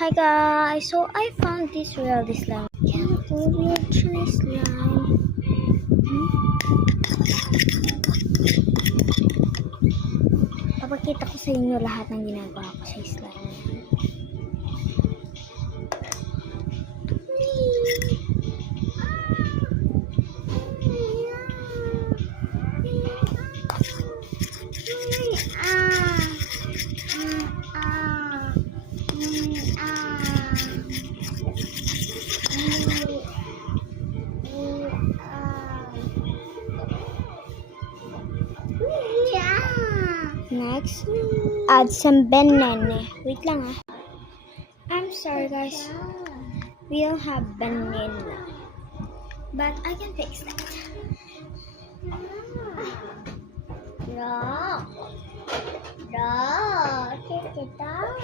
Hi guys, so I found this real slime. Yan, weird siya na slime. Papakita ko sa inyo lahat ng ginagawa ko sa slime. Next, add some banana. Wait lang ah. I'm sorry guys. We don't have banana. But I can fix that. No. Take it down.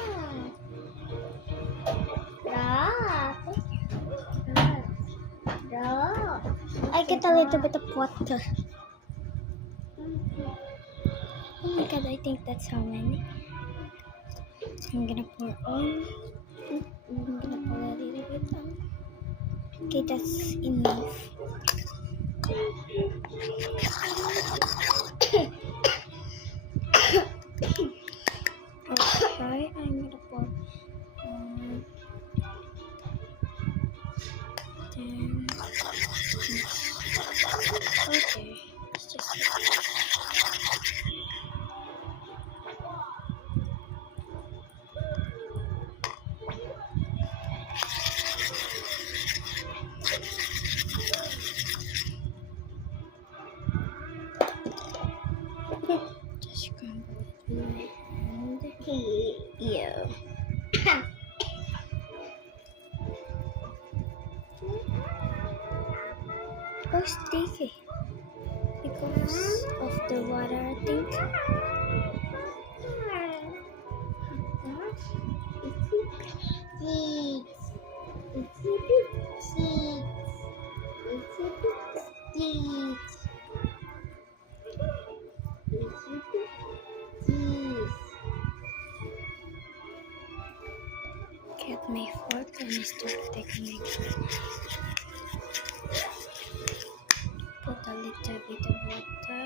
I get a little bit of water. Oh my god, I think that's how many. So I'm gonna pour on. I'm gonna pour a little bit on. Okay, that's enough. Okay, I'm gonna pour on. Then, okay, it's just crumble it in my hand. Yeah. Oh, sticky. Because of the water, I think. Get my fork and start taking put a little bit of water.